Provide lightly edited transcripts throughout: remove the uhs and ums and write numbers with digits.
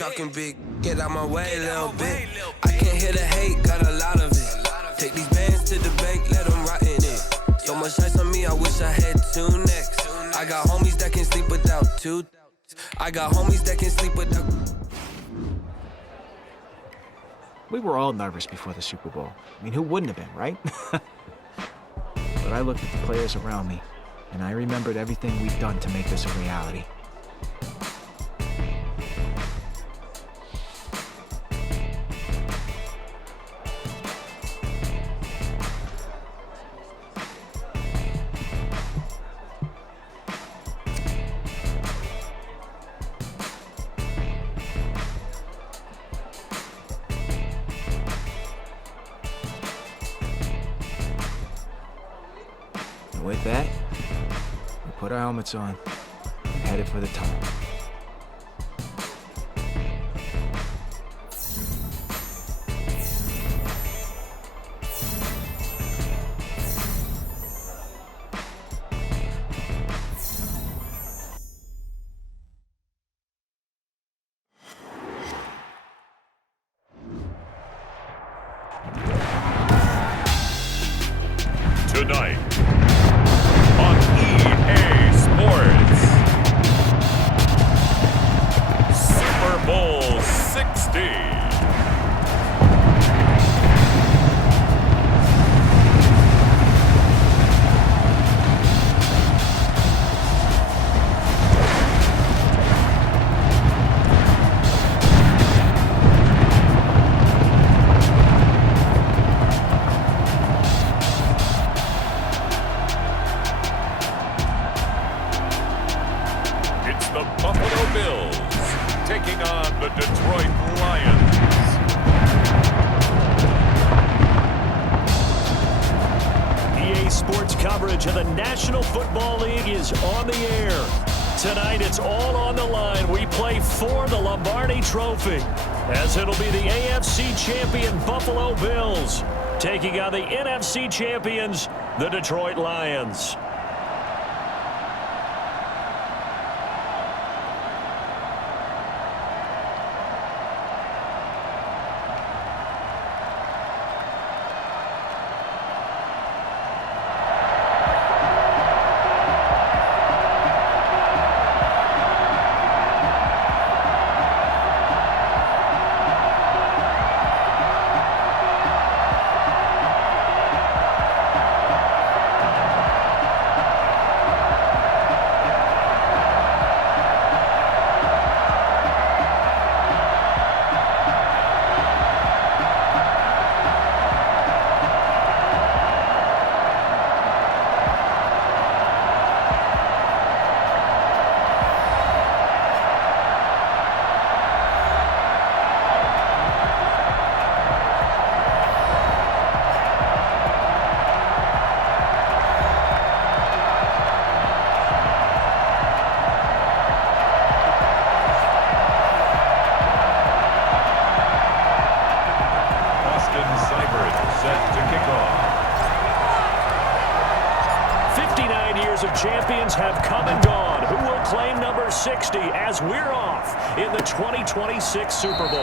talking big, get out my way a little bit. I can't hear the hate, got a lot of it. Take these bands to the bank, let them rot in it. So much ice on me, I wish I had 2 necks. I got homies that can sleep without 2. I got homies that can sleep without. We were all nervous before the Super Bowl. I mean, who wouldn't have been, right? But I looked at the players around me, and I remembered everything we'd done to make this a reality. And with that, we put our helmets on and headed for the tunnel. Tonight on EA Sports, Super Bowl 60. The Buffalo Bills taking on the Detroit Lions. EA Sports coverage of the National Football League is on the air. Tonight it's all on the line. We play for the Lombardi Trophy, as it'll be the AFC champion Buffalo Bills taking on the NFC champions, the Detroit Lions. Of champions have come and gone. Who will claim number 60 as we're off in the 2026 Super Bowl?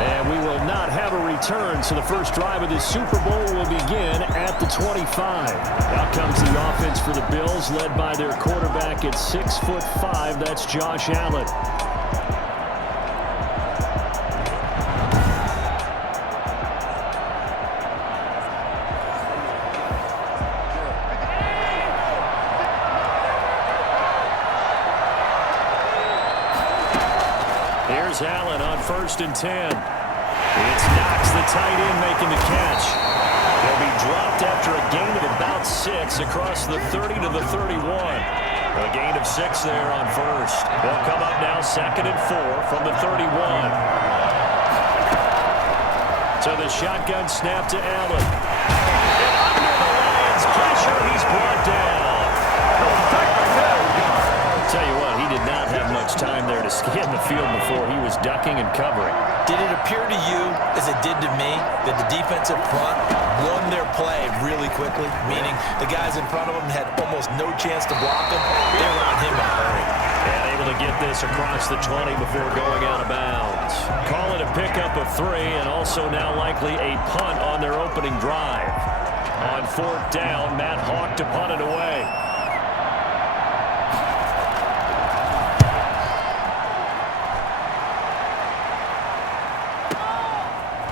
And we will not have a return, so the first drive of this Super Bowl will begin at the 25. Out comes the offense for the Bills, led by their quarterback at 6'5". That's Josh Allen. Here's Allen on 1st and 10. It's Knox, the tight end, making the catch. He'll be dropped after a gain of about 6 across the 30 to the 31. A gain of 6 there on 1st. They'll come up now 2nd and 4 from the 31. So the shotgun snap to Allen. And under the Lions' pressure, he's brought down. Tell you what, he did not have much time there to scan the field before he was ducking and covering. Did it appear to you, as it did to me, that the defensive front won their play really quickly? Meaning the guys in front of him had almost no chance to block him. They were on him in a hurry. And able to get this across the 20 before going out of bounds. Call it a pickup of 3, and also now likely a punt on their opening drive. On 4th down, Matt Hawk to punt it away.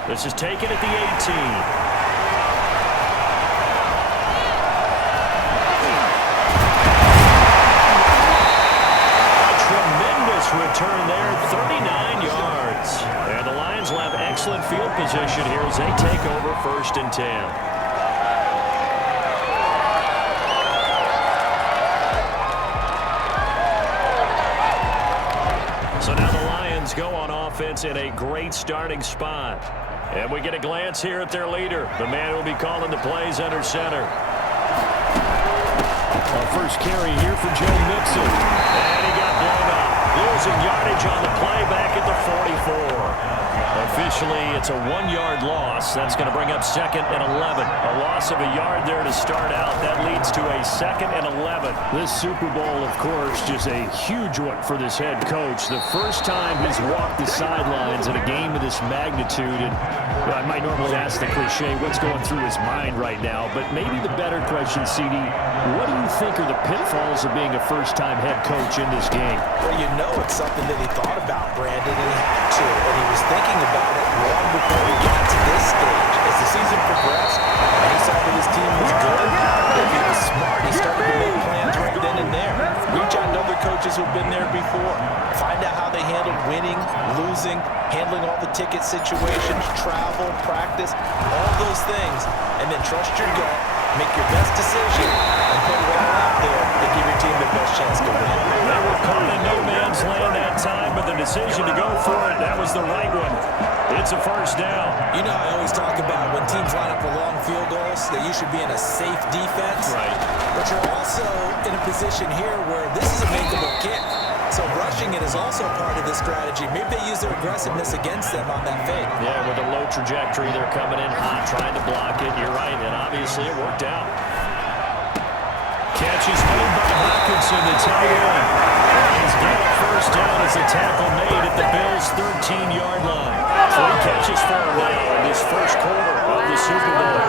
This is taken at the 18. Return there, 39 yards. And the Lions will have excellent field position here as they take over 1st and 10. So now the Lions go on offense in a great starting spot. And we get a glance here at their leader, the man who will be calling the plays under center. Our first carry here for Joe Mixon. And he got blown up. Losing yardage on the play back at the 44. Officially, it's a 1-yard loss. That's going to bring up 2nd and 11. A loss of a yard there to start out. That leads to a 2nd and 11. This Super Bowl, of course, just a huge one for this head coach. The first time he's walked the sidelines in a game of this magnitude. And I might normally ask the cliche, what's going through his mind right now? But maybe the better question, CD, what do you think are the pitfalls of being a first-time head coach in this game? Well, you know it's something that he thought about, Brandon, and he had to. And he was thinking about it long before we got to this stage. As the season progressed, and he saw that his team was good, if he was smart, he started to make plans right then and there. Reach out to other coaches who've been there before. Find out how they handled winning, losing, handling all the ticket situations, travel, practice, all those things. And then trust your gut, make your best decision, and put it all out there to give your team the best chance to win. They were caught in no man's land that time, but the decision to go for it, that was the right one. It's a 1st down. You know, I always talk about when teams line up for long field goals, that you should be in a safe defense. Right. But you're also in a position here where this is a makeable kick. So rushing it is also part of the strategy. Maybe they use their aggressiveness against them on that fake. Yeah, with a low trajectory, they're coming in hot, trying to block it. You're right, and obviously it worked out. Catch is made by Hawkinson, the tight end. He's got a 1st down as a tackle made at the Bills' 13-yard line. 3 catches for him now in this 1st quarter of the Super Bowl.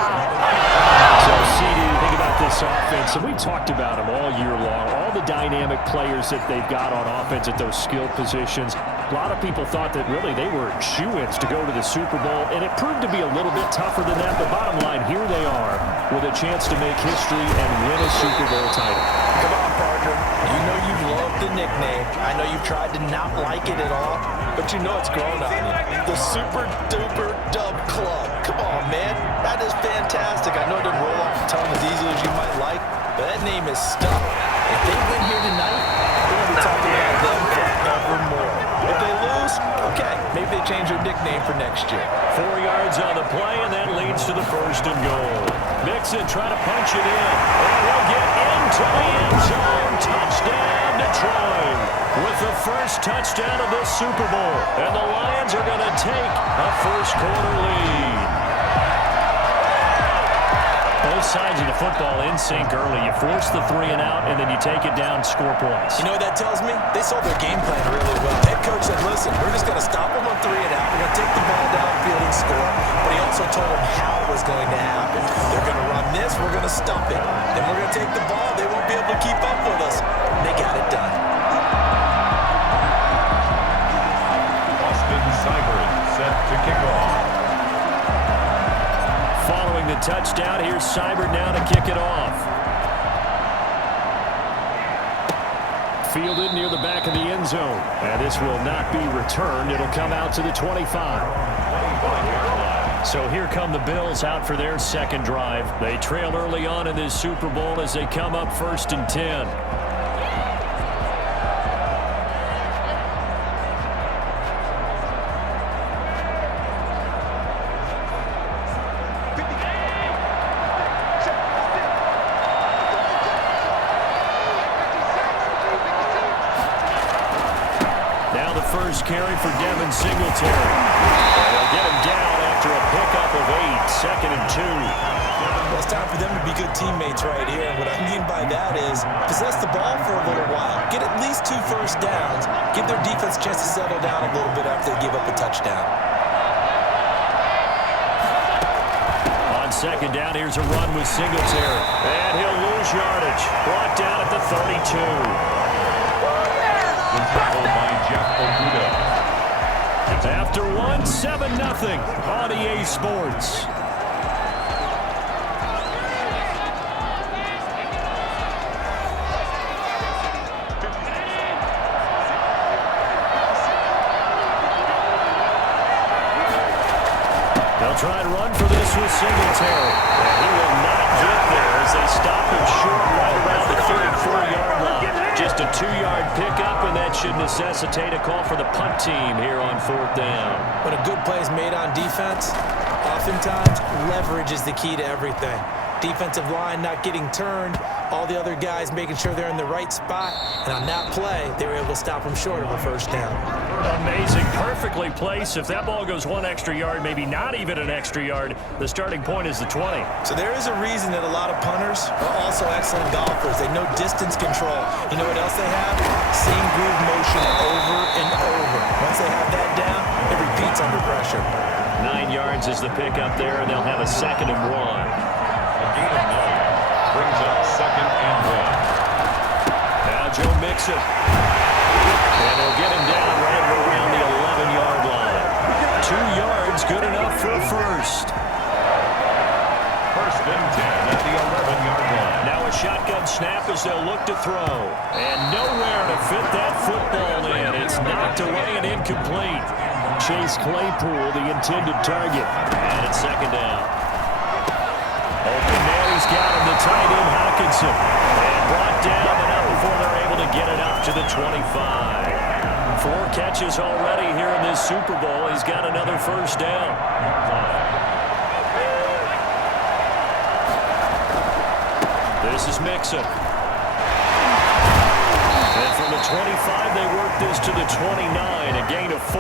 So, CD, think about this offense, and we talked about them all year long, all the dynamic players that they've got on offense at those skill positions. A lot of people thought that really they were shoo-ins to go to the Super Bowl, and it proved to be a little bit tougher than that. But bottom line, here they are with a chance to make history and win a Super Bowl title. Come on, partner. You know you love the nickname. I know you've tried to not like it at all, but you know it's grown on you. The Super Duper Dub Club. Come on, man. That is fantastic. I know it didn't roll off the tongue as easily as you might like, but that name is stuck. If they win here tonight, we're going to be talking about them forevermore. If they lose, okay, maybe they change their nickname for next year. 4 yards on the play, and that leads to the 1st and goal. Mixon trying to punch it in, and he'll get into the end zone. Touchdown, Detroit, with the 1st touchdown of this Super Bowl. And the Lions are going to take a 1st quarter lead. Both sides of the football in sync early. You force the 3 and out, and then you take it down, score points. You know what that tells me? They saw their game plan really well. Head coach said, listen, we're just going to stop them on 3 and out. We're going to take the ball downfield and score. But he also told them how it was going to happen. They're going to run this. We're going to stop it. Then we're going to take the ball. They won't be able to keep up with us. They got it done. Austin Seibert set to kick off. Following the touchdown, here's Seibert now to kick it off. Fielded near the back of the end zone. And this will not be returned. It'll come out to the 25. So here come the Bills out for their 2nd drive. They trail early on in this Super Bowl as they come up 1st and 10. First carry for Devin Singletary. And they'll get him down after a pickup of 8, 2nd and 2. Well, it's time for them to be good teammates right here. And what I mean by that is possess the ball for a little while. Get at least 2 first downs. Give their defense a chance to settle down a little bit after they give up a touchdown. On second down, here's a run with Singletary. And he'll lose yardage. Brought down at the 32. The tackle by Jeff Okudah. After one, 7-0 on EA Sports. They'll try and run for this with Singletary. He will not get there as they stop him short right around the 34-yard line. Just a 2-yard pickup, and that should necessitate a call for the punt team here on 4th down. When a good play is made on defense, oftentimes leverage is the key to everything. Defensive line not getting turned, all the other guys making sure they're in the right spot, and on that play, they were able to stop them short of a first down. Amazing, perfectly placed. If that ball goes 1 extra yard, maybe not even an extra yard, the starting point is the 20. So there is a reason that a lot of punters are also excellent golfers. They know distance control. You know what else they have? Same groove motion over and over. Once they have that down, it repeats under pressure. 9 yards is the pickup there, and they'll have a 2nd and 1. A gain of 9 brings up 2nd and 1. Now Joe Mixon. And they'll get him down right around the 11-yard line. 2 yards, good enough for a first. 1st and 10 at the 11-yard line. Now a shotgun snap as they'll look to throw. And nowhere to fit that football in. It's knocked away and incomplete. Chase Claypool, the intended target. And it's 2nd down. Open man, he's got him, the tight end Hawkinson. And brought down and up before they're able to get it up to the 25. 4 catches already here in this Super Bowl. He's got another first down. This is Mixon. And from the 25, they work this to the 29, a gain of 4.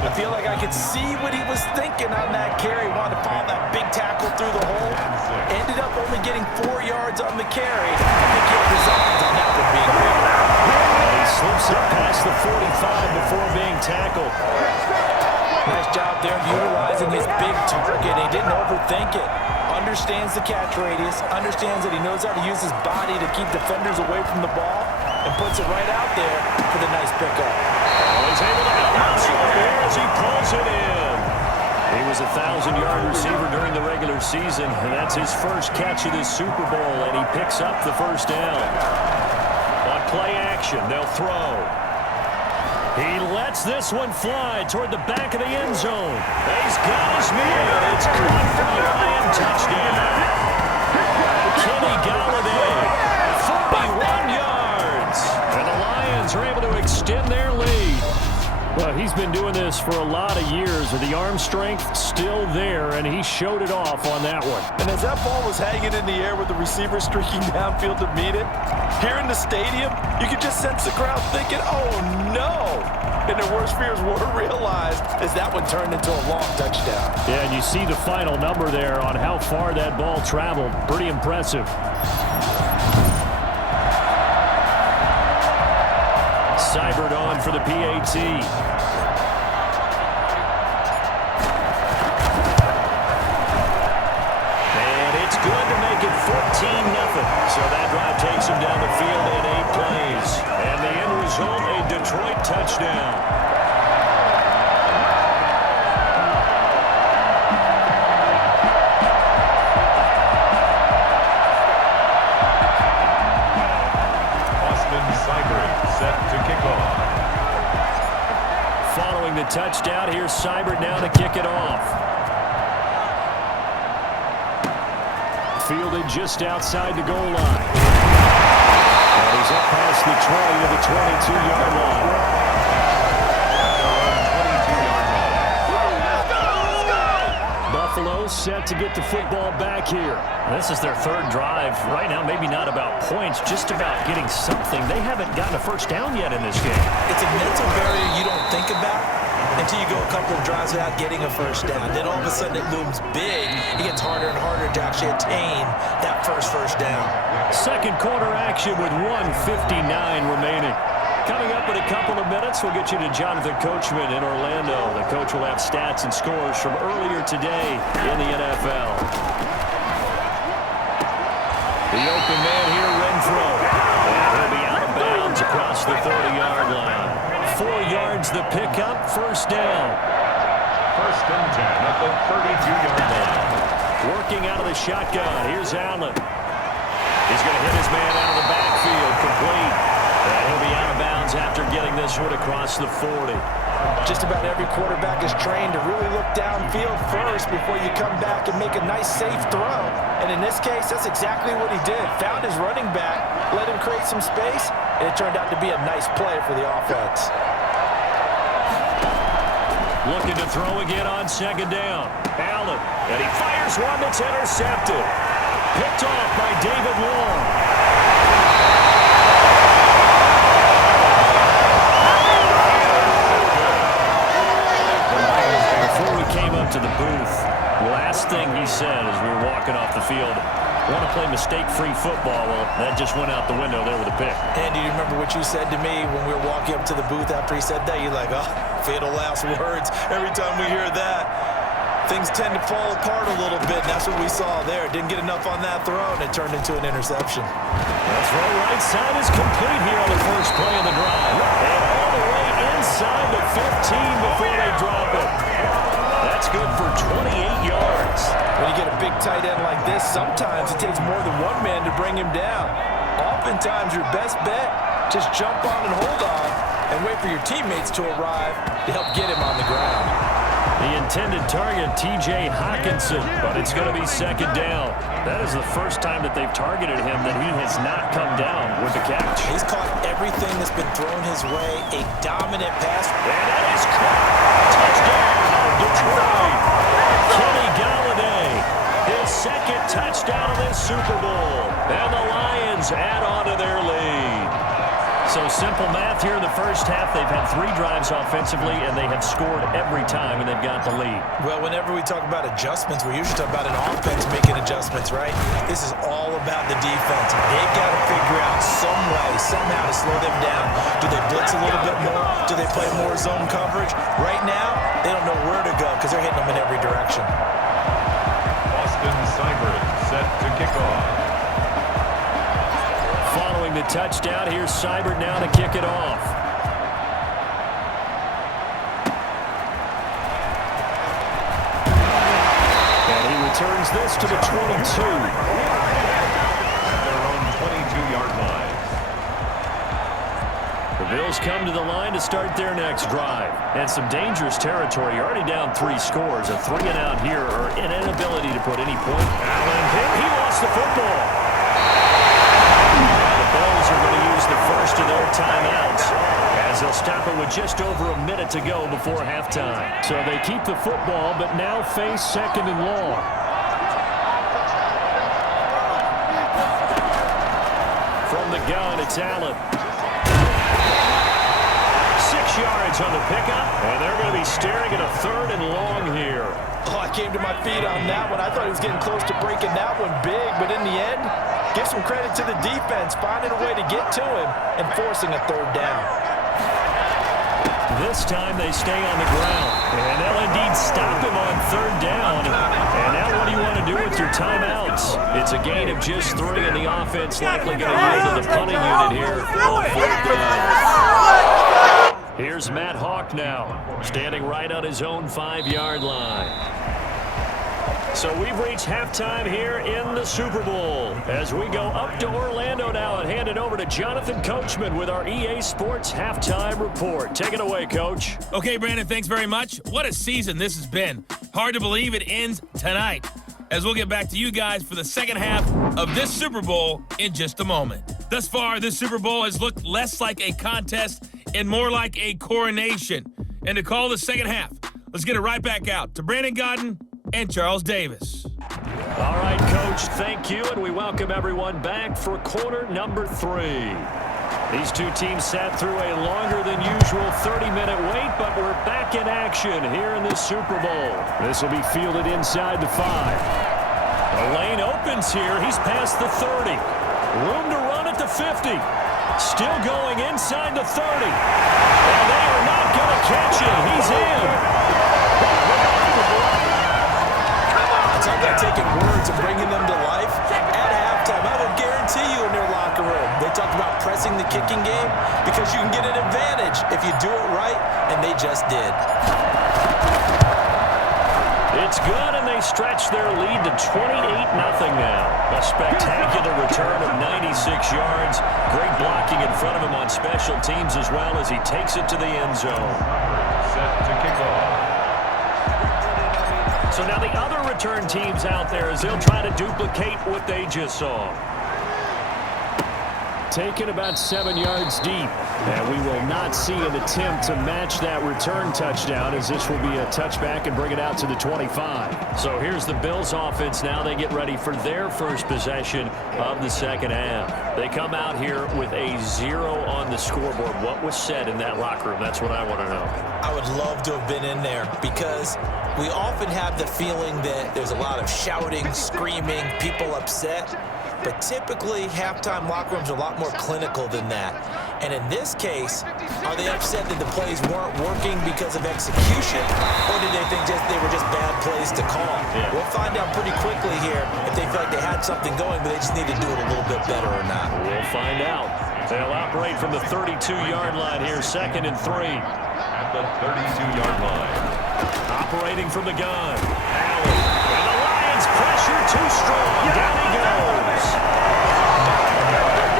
I feel like I could see what he was thinking on that carry. Wanted to follow that big tackle through the hole. Ended up only getting 4 yards on the carry. I think he had resolved on that one being great. And he slips up past the 45 before being tackled. Nice job there utilizing his big target. He didn't overthink it. Understands the catch radius. Understands that he knows how to use his body to keep defenders away from the ball. And puts it right out there for the nice pickup. He's able to out-muscle here as he pulls it in. He was a 1,000-yard receiver during the regular season, and that's his first catch of this Super Bowl, and he picks up the first down. On play action, they'll throw. He lets this one fly toward the back of the end zone. He's got his man. It's caught for the Lion touchdown. Kenny Galladay, 41 yards. And the Lions are able to extend their lead. Well, he's been doing this for a lot of years with the arm strength still there, and he showed it off on that one. And as that ball was hanging in the air with the receiver streaking downfield to meet it, here in the stadium, you could just sense the crowd thinking, oh no! And their worst fears were realized as that one turned into a long touchdown. Yeah, and you see the final number there on how far that ball traveled. Pretty impressive. Seibert on for the PAT. And it's good to make it 14-0. So that drive takes him down the field in 8 plays. And the end result, a Detroit touchdown. Set to kick off. Following the touchdown, here's Seibert now to kick it off. Fielded just outside the goal line. And he's up past the 20 to the 22-yard line. Buffalo set to get the football back here. This is their 3rd drive. Right now, maybe not about points, just about getting something. They haven't gotten a first down yet in this game. It's a mental barrier you don't think about, until you go a couple of drives without getting a first down. Then all of a sudden it looms big. It gets harder and harder to actually attain that first down. Second quarter action with 1:59 remaining. Coming up in a couple of minutes, we'll get you to Jonathan Coachman in Orlando. The coach will have stats and scores from earlier today in the NFL. The open man here, Renfro. And he'll be out of bounds across the 30-yard line. 4 yards the pickup, first down. First and 10 at the 32-yard line. Working out of the shotgun. Here's Allen. He's going to hit his man out of the backfield, complete. And he'll be out of bounds after getting this one across the 40. Just about every quarterback is trained to really look downfield first before you come back and make a nice, safe throw. And in this case, that's exactly what he did. Found his running back, let him create some space, and it turned out to be a nice play for the offense. Looking to throw again on second down. Allen, and he fires one that's intercepted. Picked off by David Long. Before we came up to the booth, last thing he said as we were walking off the field, want to play mistake-free football. Well, that just went out the window there with a pick. And do you remember what you said to me when we were walking up to the booth after he said that? You're like, oh, fatal last words. Every time we hear that, things tend to fall apart a little bit, and that's what we saw there. Didn't get enough on that throw, and it turned into an interception. That throw right side is complete here on the first play of the drive. And all the way inside the 15 before they drop it. That's good for 28 yards. When you get a big tight end like this, sometimes it takes more than one man to bring him down. Oftentimes, your best bet, just jump on and hold on and wait for your teammates to arrive to help get him on the ground. The intended target, T.J. Hockenson, but it's going to be second down. That is the first time that they've targeted him that he has not come down with the catch. He's caught everything that's been thrown his way, a dominant pass. And that is caught. Touchdown, Detroit. Kenny Galladay, his second touchdown of this Super Bowl. And the Lions add on to their lead. So simple math here in the first half. They've had 3 drives offensively, and they have scored every time, and they've got the lead. Well, whenever we talk about adjustments, we usually talk about an offense making adjustments, right? This is all about the defense. They've got to figure out some way, somehow to slow them down. Do they blitz a little bit more? Do they play more zone coverage? Right now, they don't know where to go because they're hitting them in every direction. Austin Seibert set to kick off. Following the touchdown, here's Seibert now to kick it off. And he returns this to the 22. At their own 22-yard line. The Bills come to the line to start their next drive. And some dangerous territory. You're already down 3 scores. A 3-and-out here, or an inability to put any point. Allen hit. He lost the football. The Bills are going to use the first of their timeouts as they'll stop it with just over a minute to go before halftime. So they keep the football, but now face second and long. From the gun, it's Allen. 6 yards on the pickup, and they're going to be staring at a 3rd and long here. Oh, I came to my feet on that one. I thought he was getting close to breaking that one big, but in the end, give some credit to the defense, finding a way to get to him and forcing a 3rd down. This time they stay on the ground, and they'll indeed stop him on 3rd down. And now what do you want to do with your timeouts? It's a gain of just 3, and the offense likely going to yield to the punting unit here on 4th down. Here's Matt Hawk now, standing right on his own 5-yard line. So we've reached halftime here in the Super Bowl as we go up to Orlando now and hand it over to Jonathan Coachman with our EA Sports Halftime Report. Take it away, Coach. Okay, Brandon, thanks very much. What a season this has been. Hard to believe it ends tonight, as we'll get back to you guys for the second half of this Super Bowl in just a moment. Thus far, this Super Bowl has looked less like a contest and more like a coronation. And to call the second half, let's get it right back out to Brandon Godden and Charles Davis. All right, Coach, thank you, and we welcome everyone back for quarter number 3. These two teams sat through a longer than usual 30-minute wait, but we're back in action here in the Super Bowl. This will be fielded inside the 5. The lane opens here. He's past the 30. Room to run at the 50. Still going inside the 30. And they are not going to catch him. He's in. It's all about taking words and bringing them to life. At halftime, I will guarantee you in their locker room, they talked about pressing the kicking game because you can get an advantage if you do it right, and they just did. It's good, and they stretch their lead to 28-0 now. A spectacular return of 96 yards. Great blocking in front of him on special teams as well as he takes it to the end zone. Set to kick off. So now the other return teams out there as they'll try to duplicate what they just saw. Taken about 7 yards deep. And we will not see an attempt to match that return touchdown as this will be a touchback and bring it out to the 25. So here's the Bills offense now. They get ready for their first possession of the second half. They come out here with a 0 on the scoreboard. What was said in that locker room? That's what I want to know. I would love to have been in there because we often have the feeling that there's a lot of shouting, screaming, people upset. But typically, halftime locker rooms are a lot more clinical than that. And in this case, are they upset that the plays weren't working because of execution? Or did they think they were just bad plays to call? Yeah. We'll find out pretty quickly here if they feel like they had something going, but they just need to do it a little bit better or not. We'll find out. They'll operate from the 32-yard line here, 2nd and 3. At the 32-yard line. Operating from the gun. Allen. And the Lions pressure too strong. Down he goes.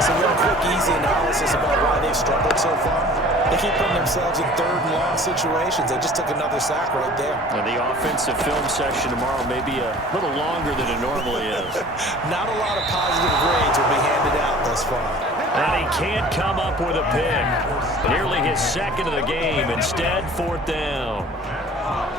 Some real quick, easy analysis about why they've struggled so far. They keep putting themselves in 3rd and long situations. They just took another sack right there. And the offensive film session tomorrow may be a little longer than it normally is. Not a lot of positive grades will be handed out thus far. And he can't come up with a pick. Nearly his 2nd of the game. Instead, 4th down.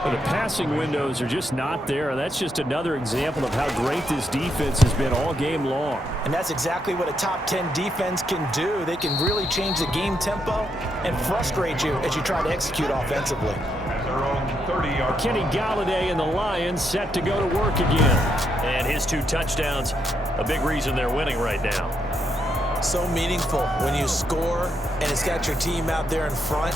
Well, the passing windows are just not there. That's just another example of how great this defense has been all game long. And that's exactly what a top 10 defense can do. They can really change the game tempo and frustrate you as you try to execute offensively. At their own 30-yard Kenny Galladay and the Lions set to go to work again. And his 2 touchdowns, a big reason they're winning right now. So meaningful when you score and it's got your team out there in front.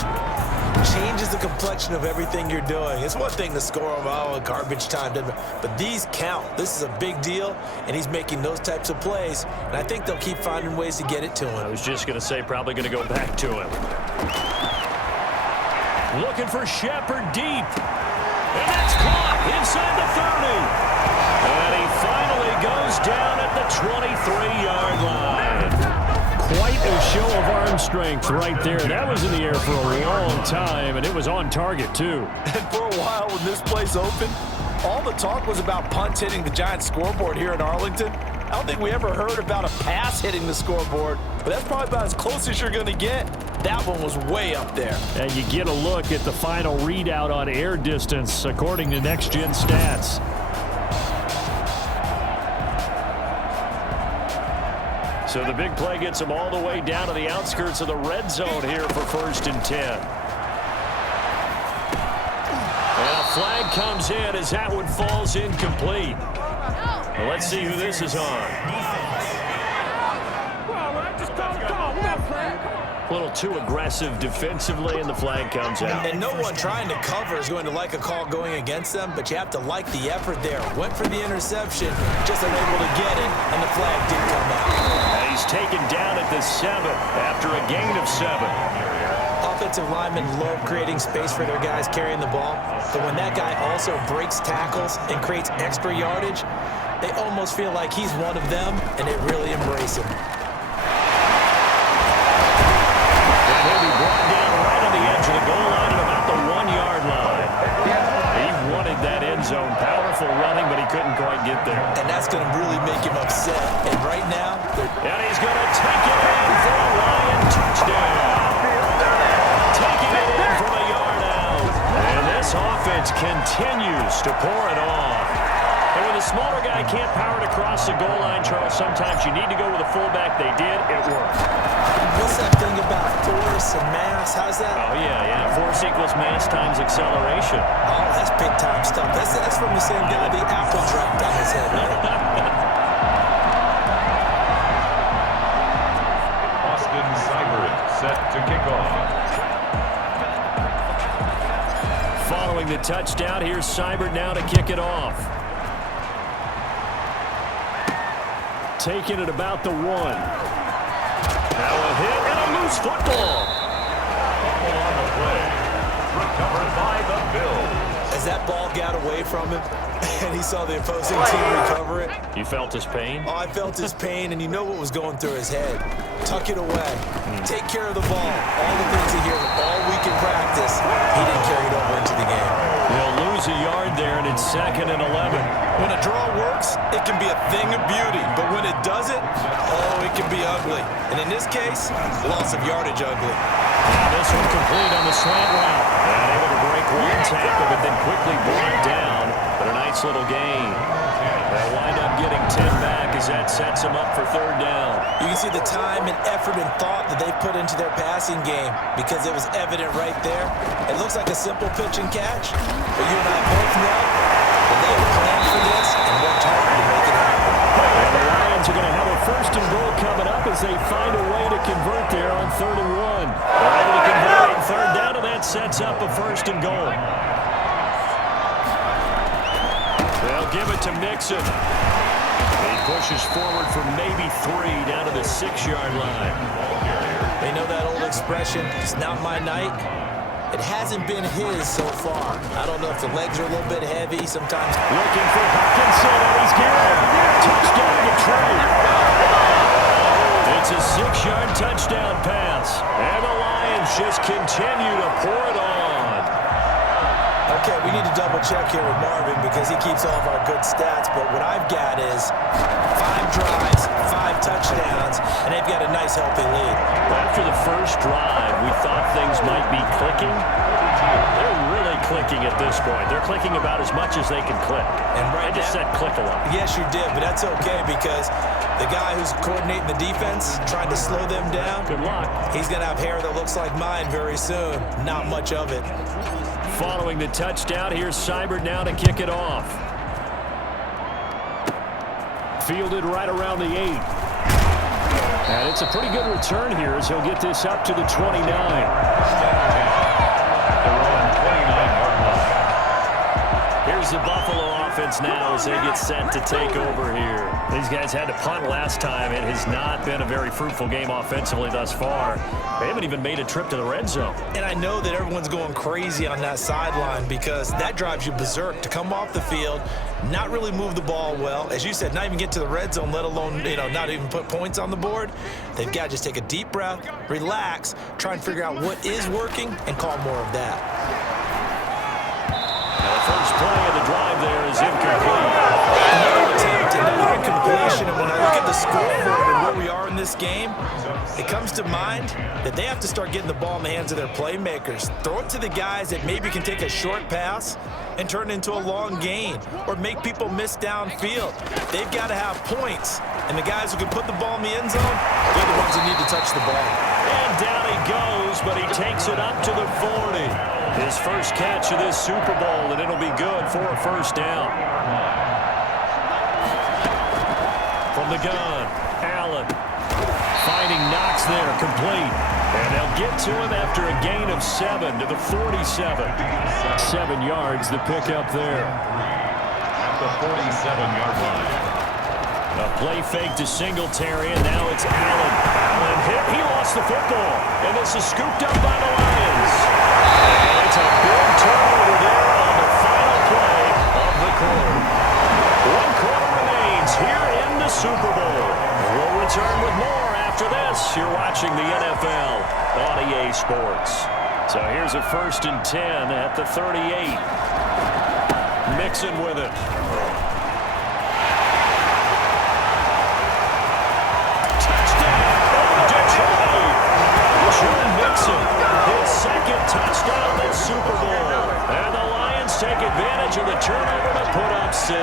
Changes the complexion of everything you're doing. It's one thing to score them, garbage time, but these count. This is a big deal, and he's making those types of plays, and I think they'll keep finding ways to get it to him. I was just going to say probably going to go back to him. Looking for Shepard deep. And that's caught inside the 30. And he finally goes down at the 23-yard line. Quite a show of arm strength right there. That was in the air for a long time, and it was on target, too. And for a while, when this place opened, all the talk was about punts hitting the Giants scoreboard here in Arlington. I don't think we ever heard about a pass hitting the scoreboard, but that's probably about as close as you're going to get. That one was way up there. And you get a look at the final readout on air distance, according to Next Gen Stats. So the big play gets them all the way down to the outskirts of the red zone here for 1st and 10. And a flag comes in as that one falls incomplete. Well, let's see who this is on. A little too aggressive defensively, and the flag comes out. And no one trying to cover is going to like a call going against them, but you have to like the effort there. Went for the interception, just unable to get it, and the flag did come out. And he's taken down at the 7 after a gain of 7. Offensive linemen love creating space for their guys carrying the ball, but when that guy also breaks tackles and creates extra yardage, they almost feel like he's one of them, and they really embrace him. Brought down right on the edge of the goal line at about the 1-yard line. He wanted that end zone. Powerful running, but he couldn't quite get there. And that's going to really make him upset. And right now, and he's going to take it in for a Lion touchdown. Taking it in from a yard out. And this offense continues to pour it on. And with when a smaller guy can't power it across the goal line, Charles, sometimes you need to go with a fullback. They did. It worked. What's that thing about force and mass? How's that? Oh, yeah. Force equals mass times acceleration. Oh, that's big-time stuff. That's from the same guy the apple dropped on his head, right? Austin Seibert set to kick off. Following the touchdown, here's Seibert now to kick it off. Taking it about the 1. Now a hit and a loose football. Fumble on the play. Recovered by the Bills. As that ball got away from him and he saw the opposing team recover it. You felt his pain? Oh, I felt his pain, and you know what was going through his head. Tuck it away. Take care of the ball. All the things he hears all week in practice, he didn't carry it over into the game. They'll lose a yard there, and it's 2nd and 11. When a draw works, it can be a thing of beauty. But when it doesn't, oh, it can be ugly. And in this case, loss of yardage ugly. Now this one complete on the slant route. And able to break one tackle, but then quickly brought down. But a nice little gain. They'll wind up getting 10 back as that sets them up for 3rd down. You can see the time and effort and thought that they put into their passing game because it was evident right there. It looks like a simple pitch and catch, but you and I both know that they have planned for this and worked hard to make it happen. And the Lions are going to have a 1st and goal coming up as they find a way to convert there on 3rd and 1. They're able to convert on 3rd down, and that sets up a 1st and goal. They'll give it to Mixon. He pushes forward for maybe 3 down to the 6-yard line. They know that old expression, it's not my night. It hasn't been his so far. I don't know if the legs are a little bit heavy sometimes. Looking for Hutchinson, and he's good. Touchdown Detroit. It's a 6-yard touchdown pass. And the Lions just continue to pour it on. Okay, we need to double check here with Marvin because he keeps all of our good stats, but what I've got is 5 drives, 5 touchdowns, and they've got a nice healthy lead. After the first drive, we thought things might be clicking. They're really clicking at this point. They're clicking about as much as they can click. And right I just said click a lot. Yes, you did, but that's okay because the guy who's coordinating the defense, trying to slow them down, Good luck. he's going to have hair that looks like mine very soon. Not much of it. Following the touchdown, here's Seibert now to kick it off. Fielded right around the 8. And it's a pretty good return here as he'll get this up to the 29. Here's the Buffalo offense now as they get set to take over here. These guys had to punt last time. It has not been a very fruitful game offensively thus far. They haven't even made a trip to the red zone. And I know that everyone's going crazy on that sideline because that drives you berserk to come off the field, not really move the ball well. As you said, not even get to the red zone, let alone, not even put points on the board. They've got to just take a deep breath, relax, try and figure out what is working, and call more of that. The first play of the drive there is incomplete. Another attempt, another incompletion, and when I look at the scoreboard and where we are in this game, it comes to mind that they have to start getting the ball in the hands of their playmakers. Throw it to the guys that maybe can take a short pass and turn it into a long gain or make people miss downfield. They've got to have points, and the guys who can put the ball in the end zone, they're the ones that need to touch the ball. And down he goes, but he takes it up to the 40. His first catch of this Super Bowl, and it'll be good for a 1st down. From the gun, Allen finding Knox there, complete. And they'll get to him after a gain of 7 to the 47. 7 yards, the pickup there. At the 47-yard line. A play fake to Singletary, and now it's Allen. Allen hit, he lost the football. And this is scooped up by the Lions. And it's a big turnover there on the final play of the quarter. 1 quarter remains here in the Super Bowl. We'll return with more after this. You're watching the NFL on EA Sports. So here's a 1st and 10 at the 38. Mixon with it. Joe Mixon, his 2nd touchdown this Super Bowl. And the Lions Bills take advantage of the turnover to put up 6.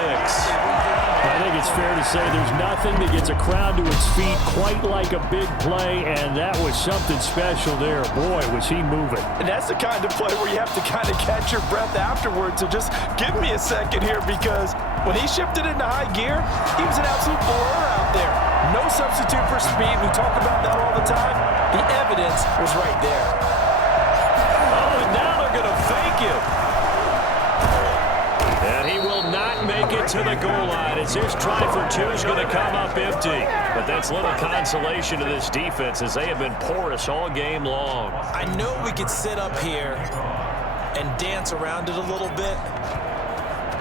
I think it's fair to say there's nothing that gets a crowd to its feet quite like a big play, and that was something special there. Boy, was he moving. And that's the kind of play where you have to kind of catch your breath afterwards. So just give me a second here, because when he shifted into high gear, he was an absolute blur out there. No substitute for speed. We talk about that all the time. The evidence was right there. Oh, and now they're going to fake him. And he will not make it to the goal line as his try for 2 is going to come up empty. But that's little consolation to this defense as they have been porous all game long. I know we could sit up here and dance around it a little bit,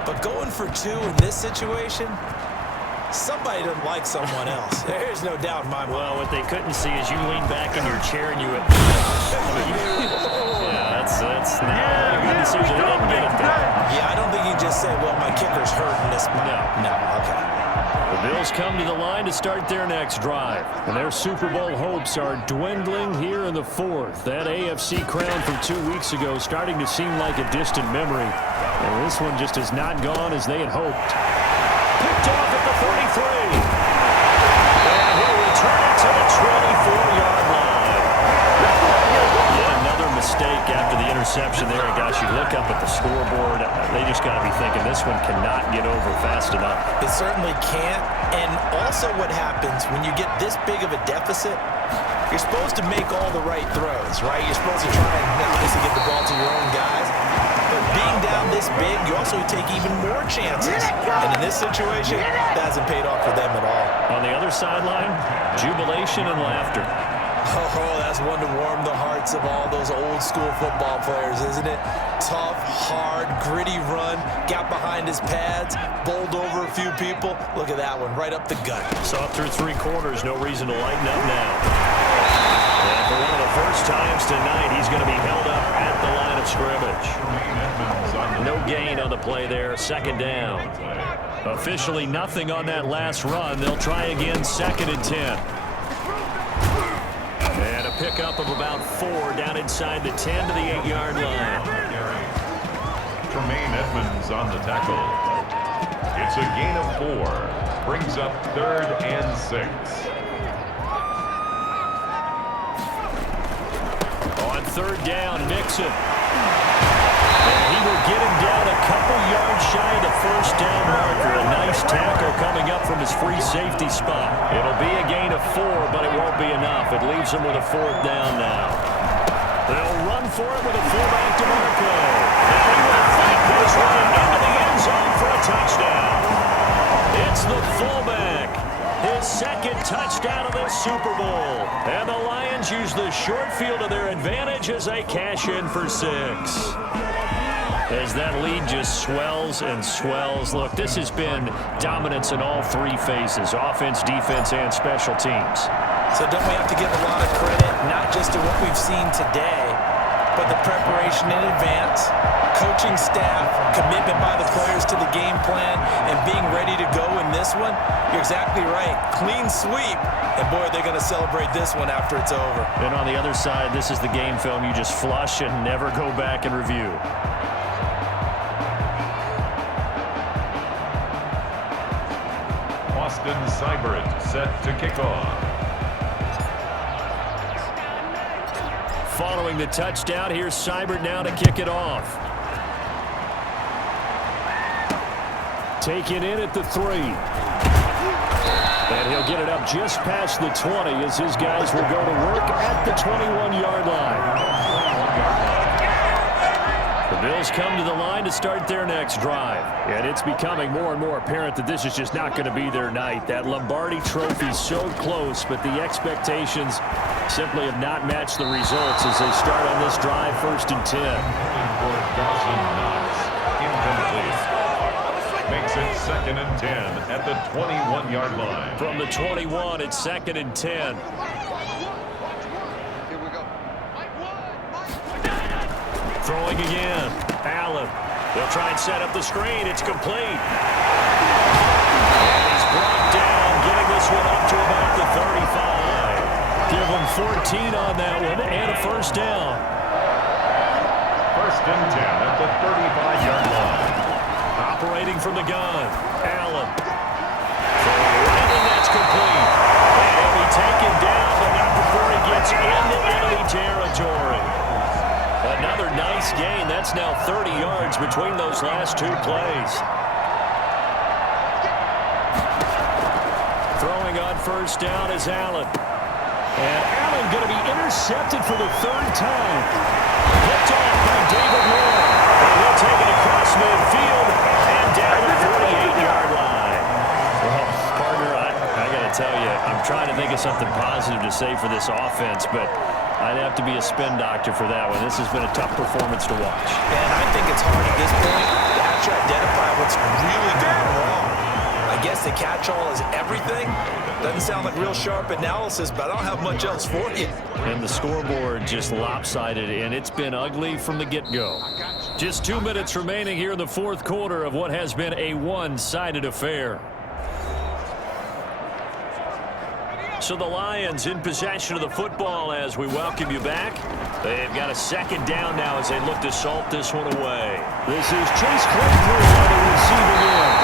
but going for 2 in this situation, somebody doesn't like someone else. There's no doubt in my mind. Well, what they couldn't see is you lean back in your chair and you went, yeah, that's not a good decision. They didn't get it there. Yeah, I don't think you just say, well, my kicker's hurting this month. No, okay. The Bills come to the line to start their next drive, and their Super Bowl hopes are dwindling here in the 4th. That AFC crown from 2 weeks ago starting to seem like a distant memory, and this one just has not gone as they had hoped. Picked off at the 33. And he'll return it to the 24-yard line. Yet another mistake after the interception there. And gosh, you look up at the scoreboard, they just got to be thinking this one cannot get over fast enough. It certainly can't. And also what happens when you get this big of a deficit, you're supposed to make all the right throws, right? You're supposed to try and obviously get the ball to your own guys. But being down this big, you also take even more chances. And in this situation, that hasn't paid off for them at all. On the other sideline, jubilation and laughter. Oh, that's one to warm the hearts of all those old school football players, isn't it? Tough, hard, gritty run, got behind his pads, bowled over a few people. Look at that one, right up the gut. Saw through 3 quarters, no reason to lighten up now. And for one of the first times tonight, he's going to be held up at the line of scrimmage. No gain on the play there, 2nd down. Officially nothing on that last run. They'll try again, 2nd and 10. And a pickup of about 4 down inside the 10 to the 8-yard line. Tremaine Edmonds on the tackle. It's a gain of 4. Brings up 3rd and 6. On 3rd down, Nixon. And he will get him down a couple yards shy of the 1st down marker. A nice tackle coming up from his free safety spot. It'll be a gain of 4, but it won't be enough. It leaves him with a 4th down now. They'll run for it with a fullback to Marco. And he will fight his way into the end zone for a touchdown. It's the fullback. His 2nd touchdown of this Super Bowl. And the Lions use the short field to their advantage as they cash in for 6. As that lead just swells and swells. Look, this has been dominance in all 3 phases, offense, defense, and special teams. So don't we have to give a lot of credit, not just to what we've seen today, but the preparation in advance, coaching staff, commitment by the players to the game plan, and being ready to go in this one? You're exactly right. Clean sweep. And boy, they're going to celebrate this one after it's over. And on the other side, this is the game film you just flush and never go back and review. Austin Seibert set to kick off. Following the touchdown, here's Seibert now to kick it off. Taken in at the 3. And he'll get it up just past the 20 as his guys will go to work at the 21-yard line. The Bills come to the line to start their next drive. And it's becoming more and more apparent that this is just not going to be their night. That Lombardi trophy so close, but the expectations simply have not matched the results as they start on this drive, 1st and 10. Dawson Knox, incomplete. Makes it 2nd and 10 at the 21-yard line. From the 21, it's 2nd and 10. Throwing again. Allen. They'll try and set up the screen. It's complete. And he's brought down, getting this one up to about the 35. Give him 14 on that one and a 1st down. 1st and 10 at the 35-yard line. Operating from the gun, Allen. Right, and that's complete. And he'll be taken down, but not before he gets into enemy territory. Another nice gain. That's now 30 yards between those last two plays. Throwing on first down is Allen. And Allen going to be intercepted for the third time. Picked off by David Moore. And he'll take it across midfield and down the 48-yard line. Well, partner, I got to tell you, I'm trying to think of something positive to say for this offense, but I'd have to be a spin doctor for that one. This has been a tough performance to watch. And I think it's hard at this point to actually identify what's really going wrong. I guess the catch-all is everything. Doesn't sound like real sharp analysis, but I don't have much else for you. And the scoreboard just lopsided, and it's been ugly from the get-go. Just 2 minutes remaining here in the fourth quarter of what has been a one-sided affair. So the Lions in possession of the football as we welcome you back. They've got a second down now as they look to salt this one away. This is Chase Claypool on the receiving end.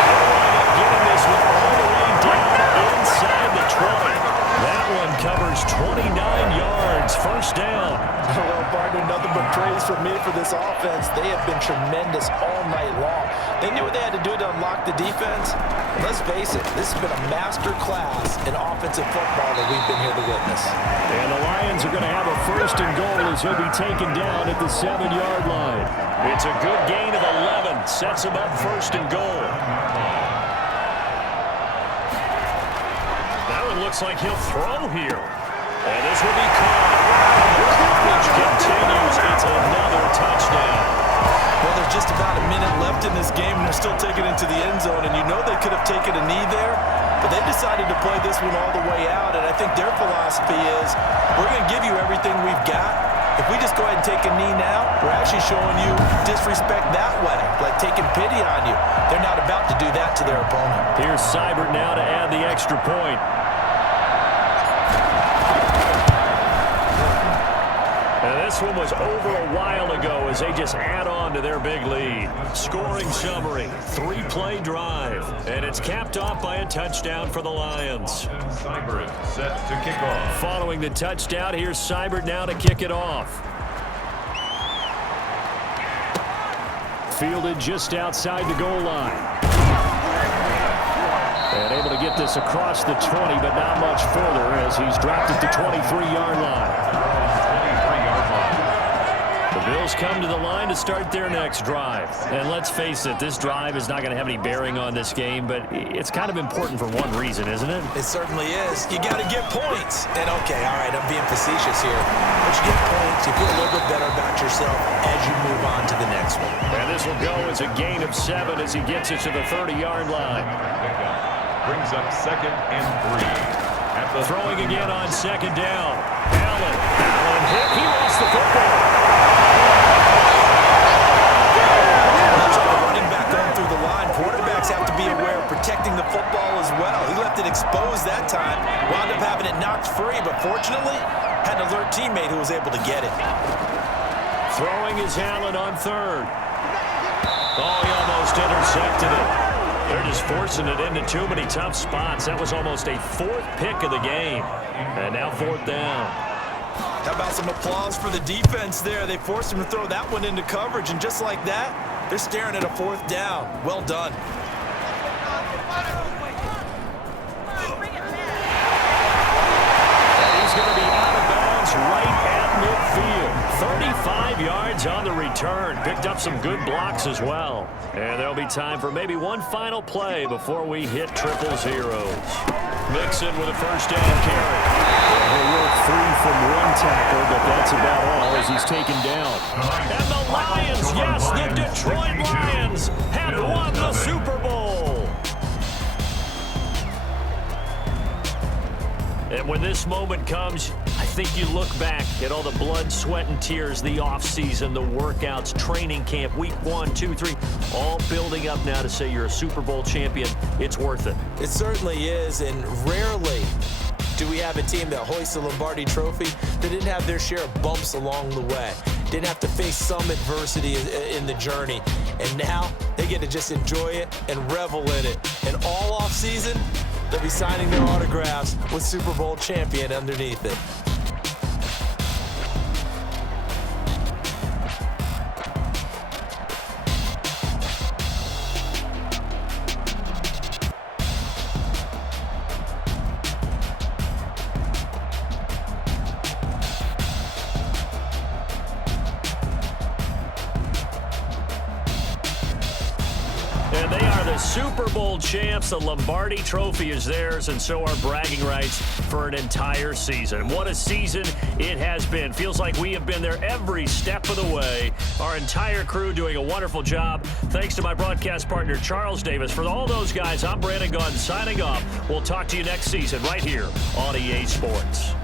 They'll wind up getting this one all the way down inside the 20. That one covers 29 yards. First down. Well, partner, nothing but praise from me for this offense. They have been tremendous all night long. They knew what they had to do to unlock the defense. And let's face it, this has been a master class in offensive football that we've been here to witness. And the Lions are going to have a first and goal as he'll be taken down at the 7-yard line. It's a good gain of 11. Sets him up first and goal. That one looks like he'll throw here. And this will be caught. Coverage continues. It's another touchdown. Well, there's just about a minute left in this game, and they're still taking it to the end zone. And you know they could have taken a knee there, but they decided to play this one all the way out. And I think their philosophy is, we're going to give you everything we've got. If we just go ahead and take a knee now, we're actually showing you disrespect that way, like taking pity on you. They're not about to do that to their opponent. Here's Seibert now to add the extra point. And this one was over a while ago as they just add on to their big lead. Scoring summary, 3-play drive. And it's capped off by a touchdown for the Lions. Seibert set to kick off. Following the touchdown, here's Seibert now to kick it off. Fielded just outside the goal line. And able to get this across the 20, but not much further as he's dropped it to 23-yard line. The Bills come to the line to start their next drive. And let's face it, this drive is not going to have any bearing on this game, but it's kind of important for one reason, isn't it? It certainly is. You got to get points. And okay, all right, I'm being facetious here. But you get points, you feel a little bit better about yourself as you move on to the next one. And this will go as a gain of 7 as he gets it to the 30-yard line. Brings up 2nd and 3. At the throwing again on second down. Allen hit. He lost the football. Looks like a running back going through the line. Quarterbacks have to be aware of protecting the football as well. He left it exposed that time. Wound up having it knocked free, but fortunately, had an alert teammate who was able to get it. Throwing is Allen on third. Oh, he almost intercepted it. They're just forcing it into too many tough spots. That was almost a 4th pick of the game. And now 4th down. How about some applause for the defense there? They forced him to throw that one into coverage, and just like that, they're staring at a 4th down. Well done. And he's going to be out of bounds right at midfield. 35 yards on the return. Picked up some good blocks as well. And there'll be time for maybe one final play before we hit triple zeros. Mixon with a first down carry. He'll work free from one tackle, but that's about all as he's taken down. And the Lions, yes, the Detroit Lions have won the Super Bowl. And when this moment comes, I think you look back at all the blood, sweat, and tears, the offseason, the workouts, training camp, week 1, 2, 3, all building up now to say you're a Super Bowl champion. It's worth it. It certainly is, and rarely do we have a team that hoists the Lombardi Trophy that didn't have their share of bumps along the way. didn't have to face some adversity in the journey. And now they get to just enjoy it and revel in it. And all off season, they'll be signing their autographs with Super Bowl champion underneath it. And they are the Super Bowl champs. The Lombardi Trophy is theirs, and so are bragging rights for an entire season. What a season it has been. Feels like we have been there every step of the way. Our entire crew doing a wonderful job. Thanks to my broadcast partner, Charles Davis. For all those guys, I'm Brandon Gunn signing off. We'll talk to you next season right here on EA Sports.